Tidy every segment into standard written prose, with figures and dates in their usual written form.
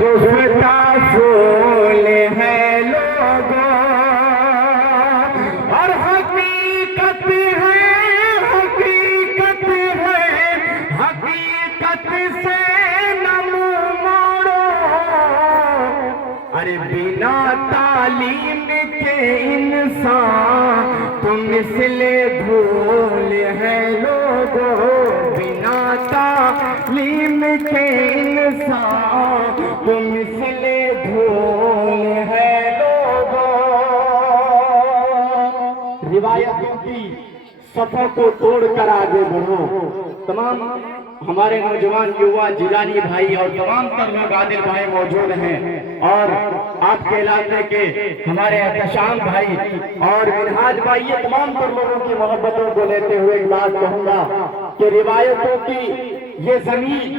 رفتہ پھول ہے لوگوں اور حقیقت ہے، حقیقت ہے، حقیقت سے نہ منہ موڑو۔ ارے بنا تعلیم کے انسان تم مثل دھول ہے لوگوں، بنا تعلیم کے انسان تم مثل دھول ہے لوگوں۔ روایتوں کی صفوں کو توڑ کر آگے بڑھو۔ تمام ہمارے نوجوان یووا جیلانی بھائی اور تمام تر لوگ عادل بھائی موجود ہیں، اور آپ کے علاقے کے ہمارے احتشام بھائی اور منہاج بھائی، یہ تمام تر لوگوں کی محبتوں کو لیتے ہوئے ایک بات کہوں گا کہ روایتوں کی یہ زمین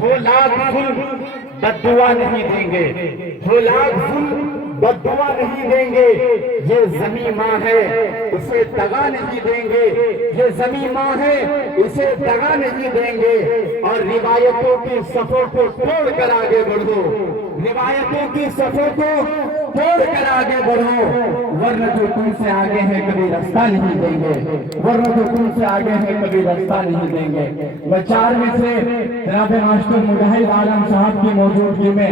ہو لاکھ ظلم بد دعا نہیں دیں گے، ہو لاکھ ظلم بد دعا نہیں دیں گے۔ یہ زمین ماں ہے، اسے دغا نہیں دیں گے، یہ زمین ماں ہے، اسے دغا نہیں دیں گے۔ اور روایتوں کی صفوں کو توڑ کر آگے بڑھو، روایتوں کی صفوں کو توڑ کر آگے بڑھو، ورنہ جو تم سے آگے ہیں کبھی رستہ نہیں دیں گے، ورنہ جو تم سے آگے ہیں کبھی رستہ نہیں دیں گے۔ وہ چار میں سے جناب ماسٹر مجاہد عالم صاحب کی موجودگی میں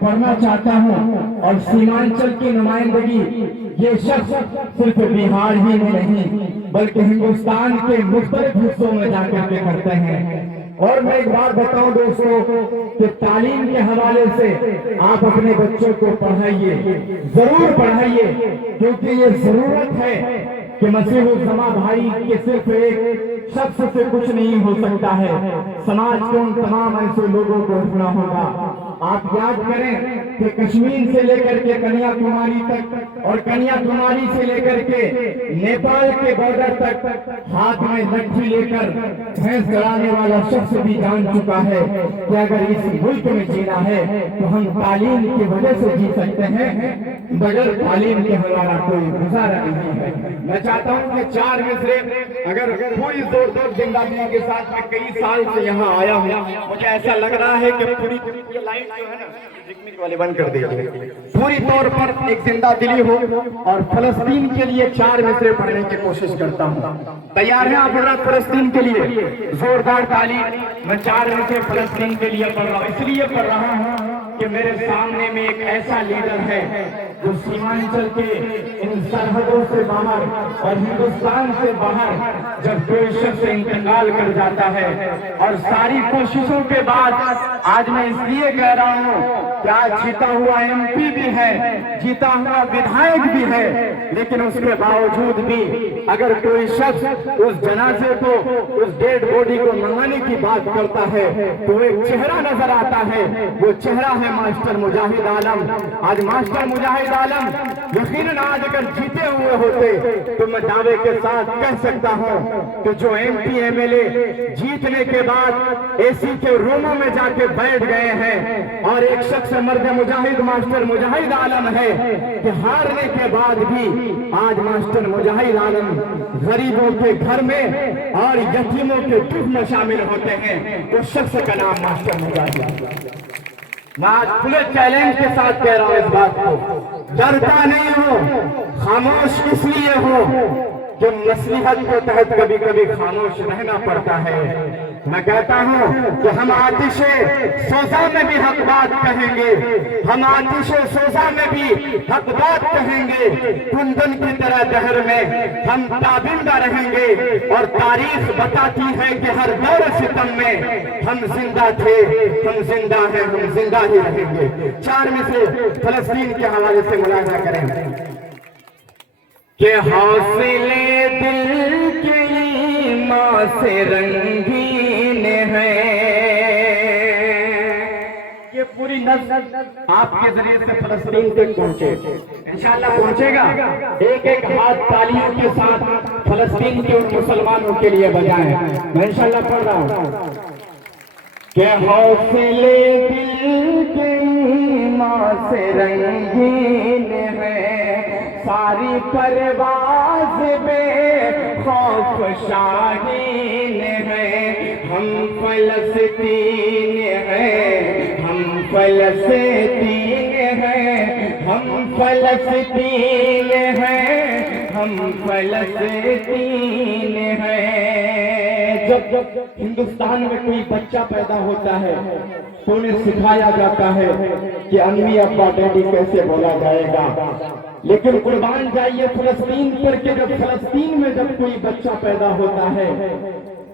پڑھنا چاہتا ہوں، اور سیمانچل کی نمائندگی یہ شخص صرف بہار ہی میں نہیں بلکہ ہندوستان کے مختلف حصوں میں جا کر کے کرتے ہیں۔ اور میں ایک بات بتاؤں دوستو کہ تعلیم کے حوالے سے آپ اپنے بچوں کو پڑھائیے، ضرور پڑھائیے، کیونکہ یہ ضرورت ہے کہ مسیح الزماں بھائی کے صرف ایک شخص سے کچھ نہیں ہو سکتا ہے، سماج کے ان تمام ایسے لوگوں کو اٹھنا ہوگا۔ آپ یاد کریں کہ کشمیر سے لے کر کے کنیا کماری تک اور کنیا کماری سے لے کر کے نیپال کے بارڈر تک ہاتھ میں لٹھی لے کر بھینس گڑانے والا شخص بھی جان چکا ہے کہ اگر اس ملک میں جینا ہے تو ہم تعلیم کی وجہ سے جی سکتے ہیں، بغیر تعلیم کے ہمارا کوئی گزارا نہیں ہے۔ میں چاہتا ہوں کہ چار مصرے اگر پوری زور زندگی کے ساتھ میں کئی سال سے یہاں آیا ہوں، مجھے ایسا لگ رہا ہے کہ پوری یہ لائٹ جو ہے نا ریکمک والے بند کر دیجیے، پوری طور پر ایک زندہ دلی ہو اور فلسطین کے لیے چار مصرے پڑھنے کی کوشش کرتا ہوں۔ تیار ہیں آپ حضرات فلسطین کے لیے زوردار تعلیم؟ میں چار مصرے فلسطین کے لیے پڑھ رہا ہوں، اس لیے پڑھ رہا ہوں کہ میرے سامنے میں ایک ایسا لیڈر ہے جو سیمانچل کے ان سرحدوں سے باہر اور ہندوستان سے باہر جب کوئی شخص انتقال کر جاتا ہے، اور ساری کوششوں کے بعد آج میں اس لیے کہہ رہا ہوں کہ آج جیتا ہوا ایم پی بھی ہے، جیتا ہوا ودھائک بھی ہے، لیکن اس کے باوجود بھی اگر کوئی شخص اس جنازے کو، اس ڈیڈ باڈی کو منگانے کی بات کرتا ہے تو ایک چہرہ نظر آتا ہے، وہ چہرہ ہے ماسٹر مجاہد عالم۔ آج ماسٹر مجاہد عالم یقیناً آج اگر جیتے ہوئے ہوتے تو میں دعوے کے ساتھ کہہ سکتا ہوں کہ جو M P M L A جیتنے کے بعد اے سی کے روموں میں جا کے بیٹھ گئے ہیں، اور ایک شخص مرد مجاہد ماسٹر مجاہد عالم ہے کہ ہارنے کے بعد بھی آج ماسٹر مجاہد عالم غریبوں کے گھر میں اور یتیموں کے دکھ میں شامل ہوتے ہیں، اس شخص کا نام ماسٹر مجاہد عالم۔ میں آج کھلے چیلنج کے ساتھ کہہ رہا ہوں اس بات کو، ڈرتا نہیں ہو، خاموش اس لیے ہو کہ مصلحت کے تحت کبھی کبھی خاموش رہنا پڑتا ہے۔ میں کہتا ہوں کہ ہم آتش سوزا میں بھی حق بات کہیں گے، ہم آتش سوزا میں بھی حق بات کہیں گے، کندن کی طرح دہر میں ہم تابندہ رہیں گے، اور تاریخ بتاتی ہے کہ ہر دور ستم میں ہم زندہ تھے، ہم زندہ ہیں، ہم زندہ ہی رہیں گے۔ چار میں سے فلسطین کے حوالے سے ملاحظہ کریں کہ حوصلے دل کے ایمان سے رنگین ہے۔ یہ پوری نسل آپ کے ذریعے سے فلسطین تک پہنچے، انشاءاللہ پہنچے گا۔ ایک ایک ہاتھ تالیوں کے ساتھ فلسطین کے ان مسلمانوں کے لیے بجائیں۔ میں انشاءاللہ پڑھ رہا ہوں کہ حوصلے دل کے ایمان سے رنگین ہے، ساری پرواز بے خوف شاہین ہے، ہم فلسطین ہیں، ہم فلسطین ہیں، ہم فلسطین ہیں، ہم فلسطین ہیں۔ جب ہندوستان میں کوئی بچہ پیدا ہوتا ہے تو انہیں سکھایا جاتا ہے کہ امی ابا ڈیڈی کیسے بولا جائے گا، لیکن قربان جائیے فلسطین پر کہ جب فلسطین میں جب کوئی بچہ پیدا ہوتا ہے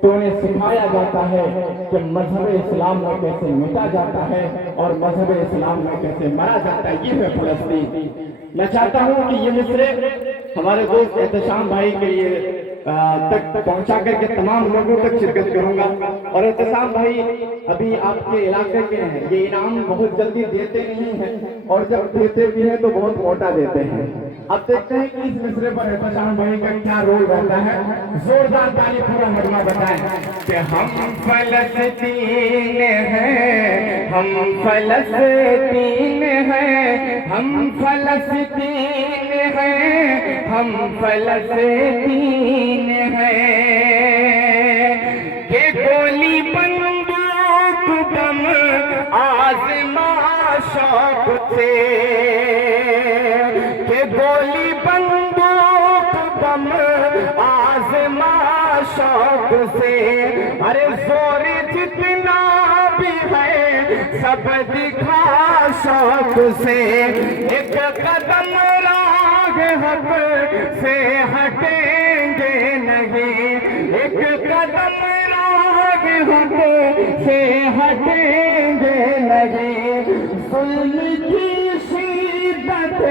تو انہیں سکھایا جاتا ہے کہ مذہب اسلام میں کیسے مٹا جاتا ہے اور مذہب اسلام میں کیسے مرا جاتا ہے۔ یہ ہے فلسطین۔ میں چاہتا ہوں کہ یہ مصرے ہمارے دوست احتشام بھائی کے لیے تک پہنچا کر کے تمام لوگوں تک شرکت کروں گا۔ اور احتشام بھائی ابھی آپ کے علاقے کے ہیں، یہ انعام بہت جلدی دیتے نہیں ہیں اور جب دیتے بھی ہیں تو بہت موٹا دیتے ہیں۔ اب دیکھتے ہیں کہ اس مصرے پر احتشام بھائی کا کیا رول رہتا ہے۔ زوردار تالی پورا مجمع بتائیں کہ ہم فلسطین ہیں، ہم فلسطین ہیں، ہم فلسطین ہیں، ہم فلسطین ہیں۔ کہ گولی بندوق بم آزما شوق سے، کہ گولی بندوق بم آزما شوق سے، ارے زور جتنا بھی ہے سب دکھا شوق سے۔ ایک قدم راہ حق سے ہٹیں گے نہیں، ایک قدم راہ حق سے ہٹیں گے نہیں۔ ظلم کی شدت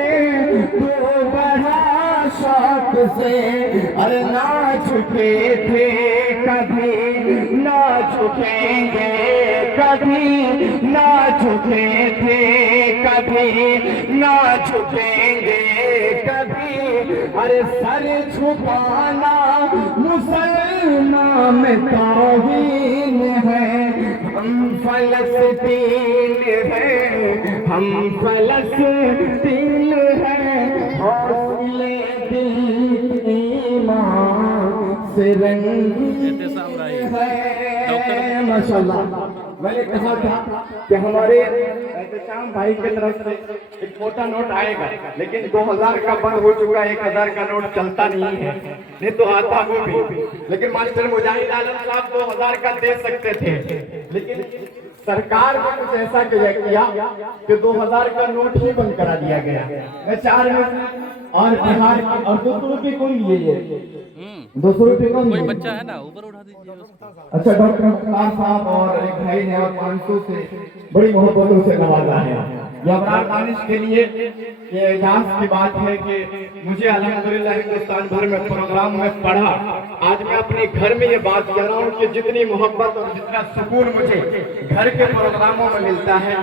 تو بڑھا شوق سے، ارے نہ جھکے تھے کبھی نہ جھکیں گے کبھی، نہ جھکے تھے کبھی نہ جھکیں گے کبھی۔ ارے سر جھکانا مسلمان میں توہین ہے۔ ہم فلسطین ہیں، ہم فلسطین ہیں، حوصلے دل ایمان سے رنگین ہے۔ ماشاءاللہ میں نے کہا تھا کہ ہمارے احتشام بھائی کی طرف سے ایک موٹا نوٹ آئے گا، لیکن 2000 کا بند ہو چکا، 1000 کا نوٹ چلتا نہیں ہے، نہیں تو آتا وہ بھی۔ لیکن ماسٹر مجاہد عالم صاحب 2000 کا دے سکتے تھے، لیکن سرکار نے کچھ ایسا کیا کہ 2000 کا نوٹ ہی بند کرا دیا گیا۔ میں 4 منٹ اور بہار اور 200 روپے کون لیے؟ 200 روپے کون؟ کوئی بچہ ہے نا اوپر اٹھا دیجیے۔ اچھا ڈاکٹر مختار صاحب اور ایک بھائی نے اور 500 سے بڑی محبتوں سے نوازا ہے۔ یہ ابرار دانش کے لیے یہ اعزاز کی بات ہے کہ مجھے الحمدللہ ہندوستان بھر میں پروگرام میں پڑھا۔ آج میں اپنے گھر میں یہ بات کہہ رہا ہوں کہ جتنی محبت اور جتنا سکون مجھے گھر کے پروگراموں میں ملتا ہے،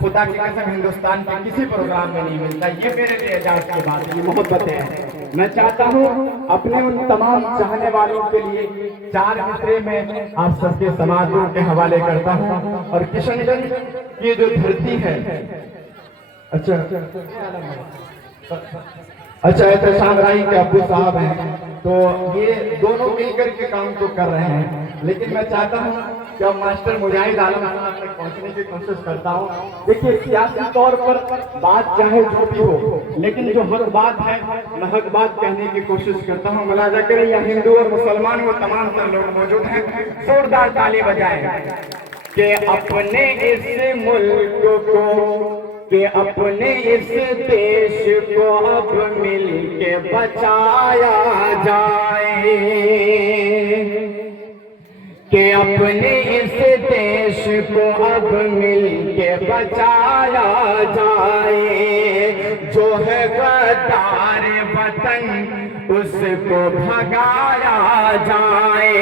خدا کی قسم ہندوستان کے کسی پروگرام میں نہیں ملتا۔ یہ میرے لیے اعزاز کی بات ہے، یہ محبت ہے۔ میں چاہتا ہوں اپنے ان تمام چاہنے والوں کے لیے 4 مصرے میں آپ سب کے سماعتوں کے حوالے کرتا ہوں۔ اور کشن گنج کی جو دھرتی ہے، اچھا احتشام رائی کے ابو صاحب ہیں، تو یہ دونوں مل کر کے کام تو کر رہے ہیں، لیکن میں چاہتا ہوں کہ اب ماسٹر مجاہد عالم صاحب تک پہنچنے کی کوشش کرتا ہوں۔ دیکھیے سیاسی طور پر بات چاہے جو بھی ہو، لیکن جو حق بات ہے میں حق بات کہنے کی کوشش کرتا ہوں۔ ملاحظہ کریں یہاں ہندو اور مسلمان وہ تمام تر لوگ موجود ہیں، زوردار تالی بجائیں کہ اپنے اس ملک کو، کہ اپنے اس دیش کو اب مل کے بچایا جائے، کہ اپنے اس دیش کو اب مل کے بچایا جائے۔ جو ہے غدار وطن اس کو بھگایا جائے،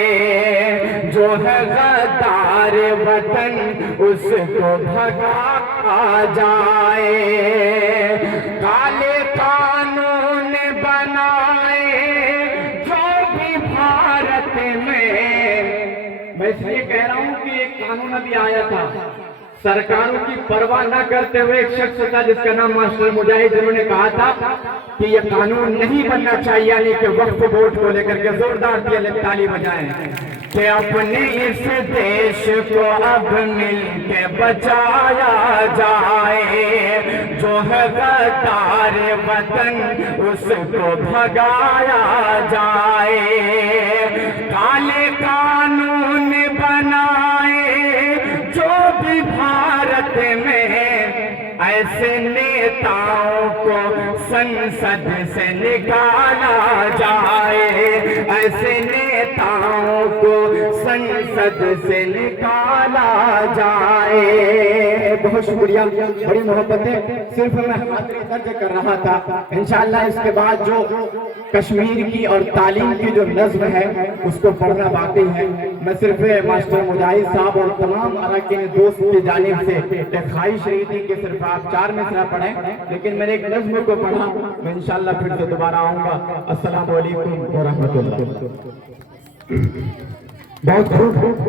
جو ہے غدار وطن اس کو بھگایا جائے۔ کالے قانون بنائے جو بھی بھارت میں اس لیے کہہ رہا ہوں کہ ایک قانون ابھی آیا تھا، سرکاروں کی پرواہ نہ کرتے ہوئے ایک شخص تھا جس کا نام ماسٹر مجاہد، جنہوں نے کہا تھا کہ یہ قانون نہیں بننا چاہیے، یعنی کہ وقف بورڈ کو لے کر کے زوردار تالی بجائیں۔ کہ اپنے اس دیش کو اب مل کے بچایا جائے، جو ہے غدار وطن اس کو بھگایا جائے، کالے قانون بنائے جو بھی بھارت میں، ایسے نیتاؤں کو سنسد سے نکالا جائے، ایسے نیتاؤں کو سنسد سے نکالا جائے۔ بہت شکریہ، بڑی محبت ہے، صرف میں خاطر درج کر رہا تھا۔ انشاءاللہ اس کے بعد جو کشمیر کی اور تعلیم کی جو نظم ہے اس کو پڑھنا باقی ہے۔ میں صرف ماسٹر مجاہد صاحب اور تمام اراکین دوست کی جانب سے ایک خواہش رہی تھی کہ صرف آپ 4 مصرع پڑھیں، لیکن میں نے ایک نظم کو پڑھا، میں انشاءاللہ پھر سے دوبارہ آؤں گا۔ السلام علیکم ورحمۃ اللہ۔ بہت خوب۔